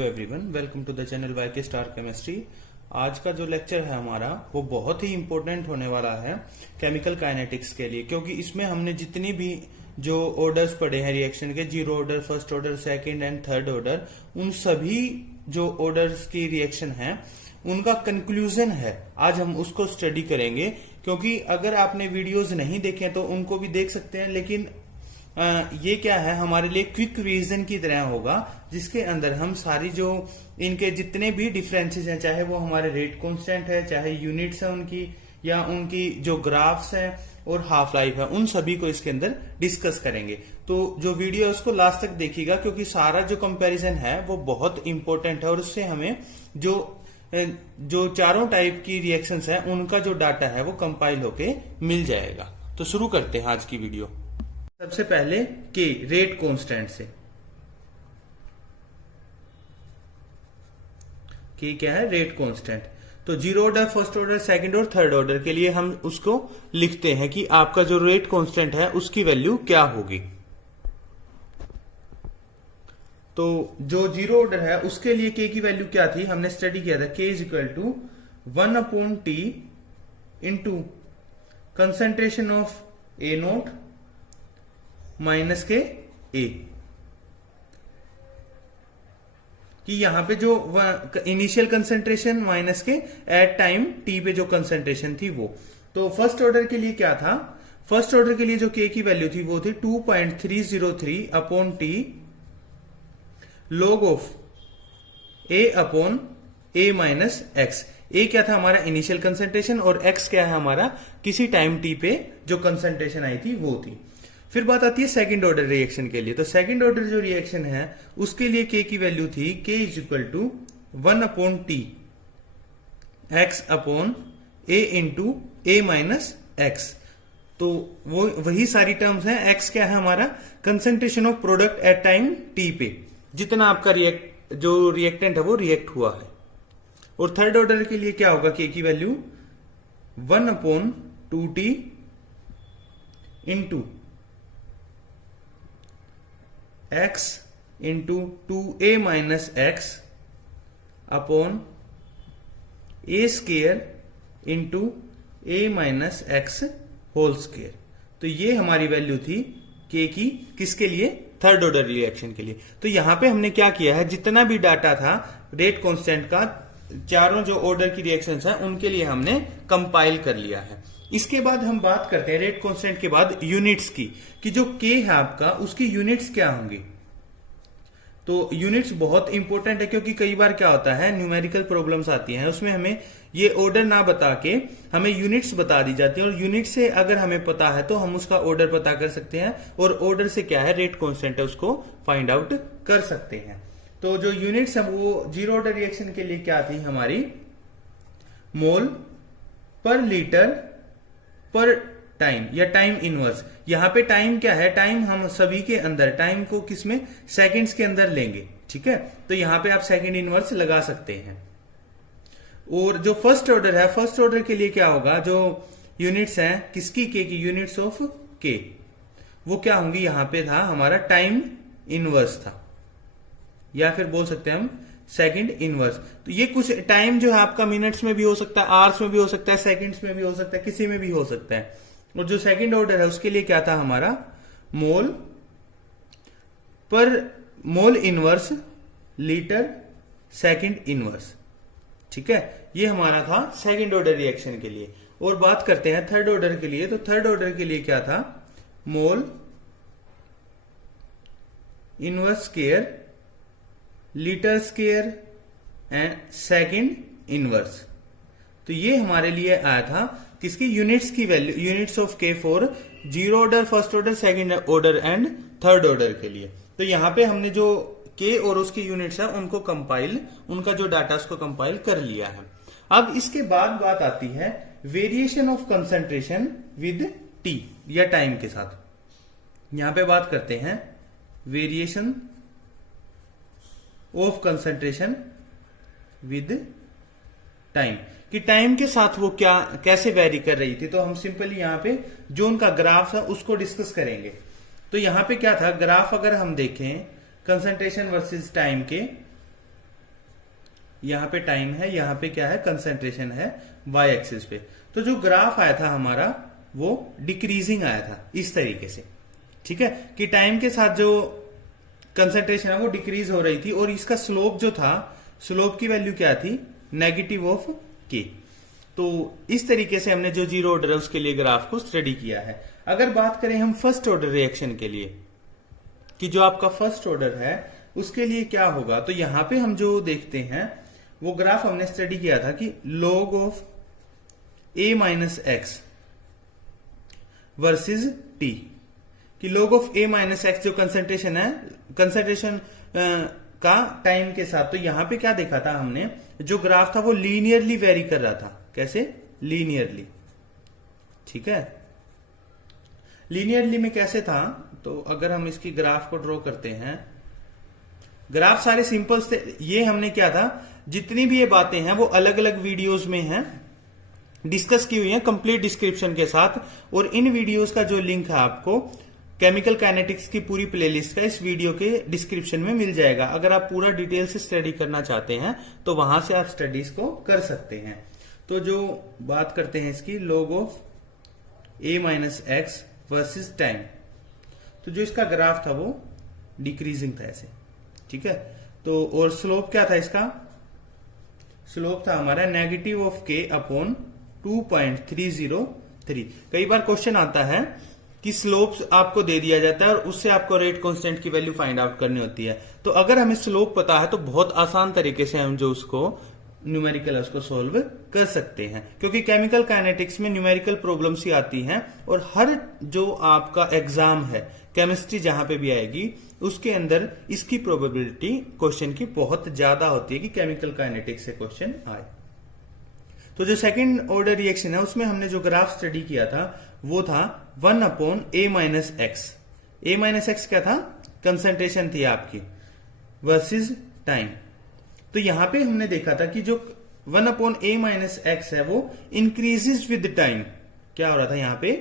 Hello everyone, welcome to the channel Y K star chemistry. आज का जो lecture है हमारा वो बहुत ही इंपॉर्टेंट होने वाला है केमिकल काइनेटिक्स के लिए, क्योंकि इसमें हमने जितनी भी जो ऑर्डर्स पढ़े हैं रिएक्शन के, zero order, first order, second and third order, उन सभी जो ऑर्डर्स की रिएक्शन है उनका कंक्लूजन है। आज हम उसको स्टडी करेंगे, क्योंकि अगर आपने वीडियोस नहीं देखे तो उनको भी देख सकते हैं, लेकिन ये क्या है हमारे लिए क्विक रिवीजन की तरह होगा, जिसके अंदर हम सारी जो इनके जितने भी डिफरेंसेस हैं, चाहे वो हमारे रेट कांस्टेंट है, चाहे यूनिट्स है उनकी, या उनकी जो ग्राफ्स हैं और हाफ लाइफ है, उन सभी को इसके अंदर डिस्कस करेंगे। तो जो वीडियो है उसको लास्ट तक देखिएगा, क्योंकि सारा जो कंपैरिजन है वो बहुत इंपॉर्टेंट है और उससे हमें जो चारों टाइप की रिएक्शंस है उनका जो डाटा है वो कंपाइल होके मिल जाएगा। तो शुरू करते हैं आज की वीडियो। सबसे पहले के रेट कांस्टेंट से। के क्या है? Rate constant. तो zero order, first order, second और थर्ड ऑर्डर के लिए हम उसको लिखते हैं कि आपका जो रेट कांस्टेंट है उसकी वैल्यू क्या होगी। तो जो जीरो ऑर्डर है उसके लिए के की वैल्यू क्या थी, हमने स्टडी किया था। K is equal to 1/T into concentration of A naught minus के ए, कि यहां पे जो इनिशियल कंसेंट्रेशन माइनस के एट टाइम टी पे जो कंसेंट्रेशन थी वो। तो फर्स्ट ऑर्डर के लिए क्या था? फर्स्ट ऑर्डर के लिए जो के की वैल्यू थी वो थी 2.303/T log of A minus x. A क्या था? हमारा इनिशियल कंसेंट्रेशन, और एक्स क्या है? हमारा किसी टाइम टी पे जो कंसेंट्रेशन आई थी वो थी। फिर बात आती है सेकंड ऑर्डर रिएक्शन के लिए। तो सेकंड ऑर्डर जो रिएक्शन है उसके लिए के की वैल्यू थी k is equal to 1/T x/A into A minus x. तो वो वही सारी टर्म्स हैं। एक्स क्या है? हमारा concentration of product at time t पे, जितना आपका जो रिएक्टेंट है वो रिएक्ट हुआ है। और थर्ड ऑर्डर के लिए क्या होगा? के की value 1/2T into x into 2A minus x upon A square into A minus x whole square. तो ये हमारी वैल्यू थी के की, किसके लिए? थर्ड ऑर्डर रिएक्शन के लिए। तो यहां पे हमने क्या किया है, जितना भी डाटा था रेट कांस्टेंट का, चारों जो ऑर्डर की रिएक्शंस हैं उनके लिए हमने कंपाइल कर लिया है। इसके बाद हम बात करते हैं रेट कांस्टेंट के बाद यूनिट्स की, कि जो के है आपका उसकी यूनिट्स क्या होंगी। तो यूनिट्स बहुत इंपॉर्टेंट है, क्योंकि कई बार क्या होता है न्यूमेरिकल प्रॉब्लम्स आती हैं, उसमें हमें ये ऑर्डर ना बता के हमें यूनिट्स बता दी जाती है, और यूनिट से अगर हमें पता है तो हम उसका ऑर्डर पता कर सकते हैं, और ऑर्डर से क्या है रेट कांस्टेंट है उसको फाइंड आउट कर सकते हैं। तो जो यूनिट्स है वो जीरो ऑर्डर रिएक्शन के लिए क्या थी हमारी? मोल पर लीटर पर टाइम, या टाइम इनवर्स। यहां पे टाइम क्या है? टाइम हम सभी के अंदर टाइम को किसमें? सेकंड्स के अंदर लेंगे, ठीक है। तो यहां पे आप सेकंड इनवर्स लगा सकते हैं। और जो फर्स्ट ऑर्डर है, फर्स्ट ऑर्डर के लिए क्या होगा? जो यूनिट्स हैं किसकी? के की, यूनिट्स ऑफ के, वो क्या होंगी? यहां पे था हमारा टाइम इनवर्स था, या फिर बोल सकते हैं हम सेकंड इनवर्स। तो ये कुछ टाइम जो है आपका मिनट्स में भी हो सकता है, आवर्स में भी हो सकता है, सेकंड्स में भी हो सकता है, किसी में भी हो सकता है। और जो सेकंड ऑर्डर है उसके लिए क्या था हमारा? मोल पर mole inverse litre second inverse, ठीक है। ये हमारा था सेकंड ऑर्डर रिएक्शन के लिए। और बात करते हैं थर्ड ऑर्डर के लिए। तो थर्ड ऑर्डर के लिए क्या था? Mole inverse square litre square and second inverse. तो ये हमारे लिए आया था किसकी? यूनिट्स की वैल्यू, यूनिट्स ऑफ के for zero order, first order, second order and third order के लिए। तो यहां पे हमने जो के और उसकी यूनिट्स है उनको कंपाइल, उनका जो डाटा उसको कंपाइल कर लिया है। अब इसके बाद बात आती है variation of concentration with T, या टाइम के साथ। यहां पे बात करते हैं variation of concentration with time, कि टाइम के साथ वो क्या कैसे वेरी कर रही थी। तो हम सिंपली यहां पे जो उनका ग्राफ है उसको डिस्कस करेंगे। तो यहां पे क्या था? ग्राफ अगर हम देखें कंसंट्रेशन वर्सेस टाइम के, यहाँ पे टाइम है, यहाँ पे क्या है, कंसेंट्रेशन है वाई एक्सिस पे। तो जो ग्राफ आया था हमारा वो डिक्रीजिंग आया था इस तरीके से, ठीक है, कि टाइम के साथ जो कंसेंट्रेशन है वो डिक्रीज हो रही थी, और इसका स्लोप जो था, स्लोप की वैल्यू क्या थी, नेगेटिव ऑफ के। तो इस तरीके से हमने जो जीरो ऑर्डर है उसके लिए ग्राफ को स्टडी किया है। अगर बात करें हम फर्स्ट ऑर्डर रिएक्शन के लिए, कि जो आपका फर्स्ट ऑर्डर है उसके लिए क्या होगा, तो यहां पे हम जो देखते हैं वो ग्राफ हमने स्टडी किया था कि log of a minus x versus t, कि log of a minus x जो कंसेंट्रेशन है, कंसेंट्रेशन का टाइम के साथ। तो यहां पे क्या देखा था हमने, जो ग्राफ था वो लीनियरली वेरी कर रहा था। कैसे, लीनियरली, ठीक है, लीनियरली में कैसे था, तो अगर हम इसकी ग्राफ को ड्रॉ करते हैं, ग्राफ सारे सिंपल थे। ये हमने क्या था, जितनी भी ये बातें हैं वो अलग अलग वीडियोस में हैं, डिस्कस की हुई हैं कंप्लीट डिस्क्रिप्शन के साथ, और इन वीडियोस का जो लिंक है आपको केमिकल काइनेटिक्स की पूरी प्लेलिस्ट का इस वीडियो के डिस्क्रिप्शन में मिल जाएगा। अगर आप पूरा डिटेल से स्टडी करना चाहते हैं तो वहां से आप स्टडीज को कर सकते हैं। तो जो बात करते हैं इसकी, log of a minus x versus time, तो जो इसका ग्राफ था वो डिक्रीजिंग था ऐसे, ठीक है। तो और स्लोप क्या था इसका, स्लोप था हमारा नेगेटिव ऑफ के अपॉन 2.303। कई बार क्वेश्चन आता है कि स्लोप आपको दे दिया जाता है और उससे आपको रेट कांस्टेंट की वैल्यू फाइंड आउट करनी होती है। तो अगर हमें स्लोप पता है तो बहुत आसान तरीके से हम जो उसको न्यूमेरिकल है उसको सोल्व कर सकते हैं, क्योंकि केमिकल काइनेटिक्स में न्यूमेरिकल प्रॉब्लम्स ही आती हैं, और हर जो आपका एग्जाम है केमिस्ट्री जहां पे भी आएगी उसके अंदर इसकी प्रोबेबिलिटी क्वेश्चन की बहुत ज्यादा होती है कि केमिकल काइनेटिक्स से क्वेश्चन आए। तो जो सेकंड ऑर्डर रिएक्शन है उसमें हमने जो ग्राफ स्टडी किया था वो था 1 upon a minus x. a minus x क्या था, कंसेंट्रेशन थी आपकी, वर्सेस टाइम। तो यहां पे हमने देखा था कि जो 1 अपॉन a माइनस एक्स है वो इंक्रीजेस विद टाइम। क्या हो रहा था यहां पे,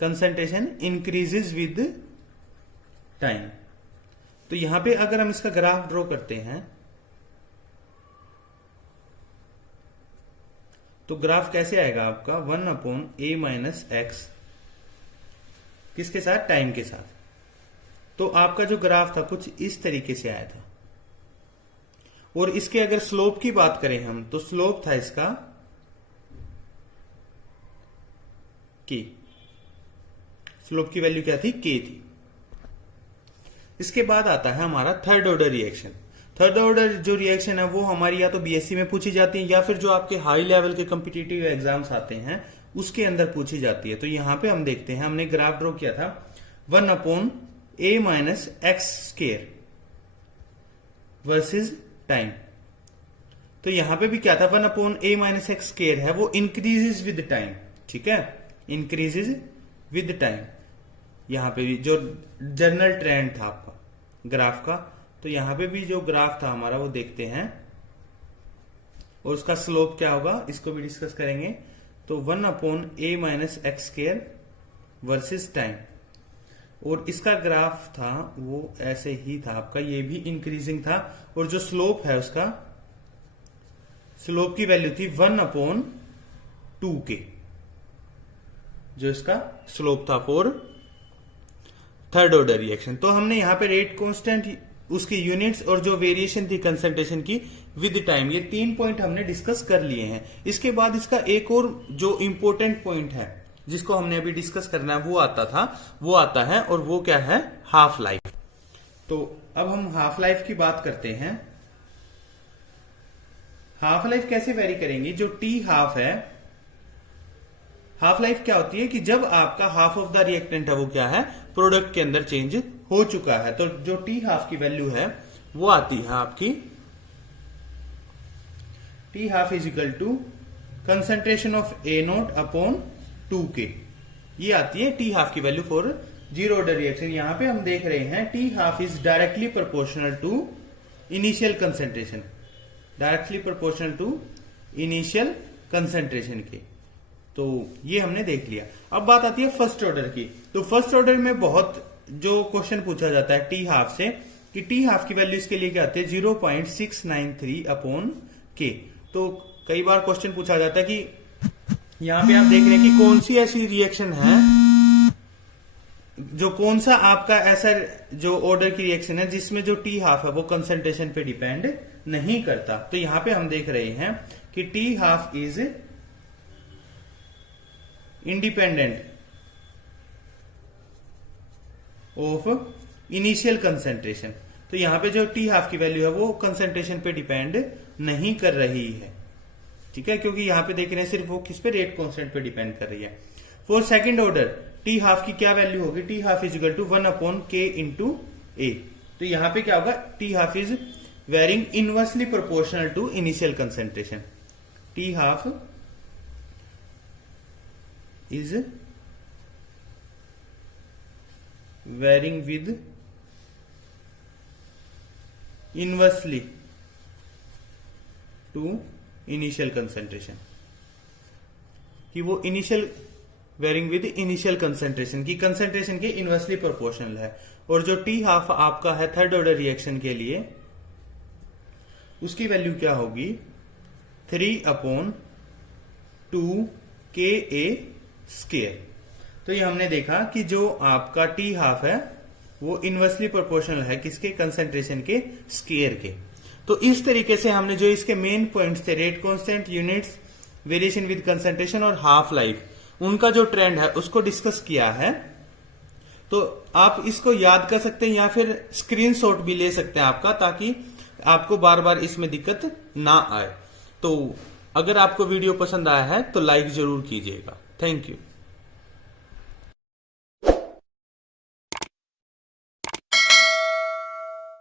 कंसेंट्रेशन इंक्रीजेस विद टाइम। तो यहां पे अगर हम इसका ग्राफ ड्रॉ करते हैं तो ग्राफ कैसे आएगा आपका, 1 अपॉन a माइनस एक्स, किसके साथ, टाइम के साथ। तो आपका जो ग्राफ था कुछ इस तरीके से आया था, और इसके अगर स्लोप की बात करें हम तो स्लोप था इसका k, स्लोप की वैल्यू क्या थी, k थी। इसके बाद आता है हमारा third order reaction. Third order जो रिएक्शन है वो हमारी या तो बीएससी में पूछी जाती है या फिर जो आपके हाई लेवल के कॉम्पिटिटिव एग्जाम्स आते हैं उसके अंदर पूछी जाती है। तो यहां पे हम देखते हैं, हमने ग्राफ ड्रॉ किया था 1 upon a minus x square versus time. तो यहां पे भी क्या था, 1 upon a minus x square है वो इंक्रीजेस विद टाइम, ठीक है, इंक्रीजेस विद टाइम। यहां पे भी जो जनरल ट्रेंड था आपका ग्राफ का, तो यहां पे भी जो ग्राफ था हमारा वो देखते हैं, और उसका स्लोप क्या होगा इसको भी डिस्कस करेंगे। तो 1 upon a minus x square versus time, और इसका ग्राफ था वो ऐसे ही था आपका, ये भी इंक्रीजिंग था, और जो स्लोप है उसका, स्लोप की वैल्यू थी 1 अपॉन 2k, जो इसका स्लोप था फॉर थर्ड ऑर्डर रिएक्शन। तो हमने यहां पे रेट कांस्टेंट, उसकी यूनिट्स और जो वेरिएशन थी कंसेंट्रेशन की विद टाइम, ये 3 पॉइंट हमने डिस्कस कर लिए हैं। इसके बाद इसका एक और जो इंपॉर्टेंट पॉइंट है जिसको हमने अभी डिस्कस करना है वो आता है, और वो क्या है, हाफ लाइफ। तो अब हम हाफ लाइफ की बात करते हैं। हाफ लाइफ कैसे वेरी करेंगी, जो टी हाफ है, हाफ लाइफ क्या होती है कि जब आपका हाफ ऑफ द रिएक्टेंट है वो क्या है, प्रोडक्ट के अंदर चेंज हो चुका है। तो जो टी हाफ की वैल्यू है वो आती है आपकी, t half is equal to concentration of A naught upon 2k, ये आती है टी हाफ की value for zero order reaction. यहां पे हम देख रहे हैं t half is directly proportional to initial concentration, directly proportional to initial concentration के। तो ये हमने देख लिया। अब बात आती है फर्स्ट ऑर्डर की। तो फर्स्ट ऑर्डर में बहुत जो क्वेश्चन पूछा जाता है टी हाफ से, कि टी हाफ की वैल्यू इसके लिए क्या आती है 0.693 अपॉन के। तो कई बार क्वेश्चन पूछा जाता है कि यहां पे आप देख रहे हैं कि कौन सी ऐसी रिएक्शन है, जो कौन सा आपका ऐसा जो ऑर्डर की रिएक्शन है जिसमें जो टी हाफ है वो कंसंट्रेशन पे डिपेंड नहीं करता। तो यहां पे हम देख रहे हैं कि T half is independent of initial concentration. तो यहां पे जो टी हाफ की वैल्यू है वो कंसंट्रेशन पे डिपेंड नहीं कर रही है, ठीक है, क्योंकि यहां पे देख रहे हैं सिर्फ वो किस पे, रेट कांस्टेंट पे डिपेंड कर रही है। For second order t half की क्या वैल्यू होगी, t half is equal to 1 upon k into A. तो यहां पे क्या होगा, t half is varying inversely proportional to initial concentration. T half is varying with inversely to initial concentration, कि वो initial varying with initial concentration की concentration के inversely proportional है। और जो टी हाफ आपका है थर्ड ऑर्डर रिएक्शन के लिए, उसकी वैल्यू क्या होगी 3 अपॉन 2 के ए स्केयर। तो ये हमने देखा कि जो आपका टी हाफ है वो इनवर्सली प्रोपोर्शनल है किसके, कंसेंट्रेशन के स्केयर के। तो इस तरीके से हमने जो इसके मेन पॉइंट्स थे, rate constant, units, variation with concentration और हाफ लाइफ, उनका जो ट्रेंड है उसको डिस्कस किया है। तो आप इसको याद कर सकते हैं या फिर स्क्रीनशॉट भी ले सकते हैं आपका, ताकि आपको बार बार इसमें दिक्कत ना आए। तो अगर आपको वीडियो पसंद आया है तो लाइक जरूर कीजिएगा। Thank you.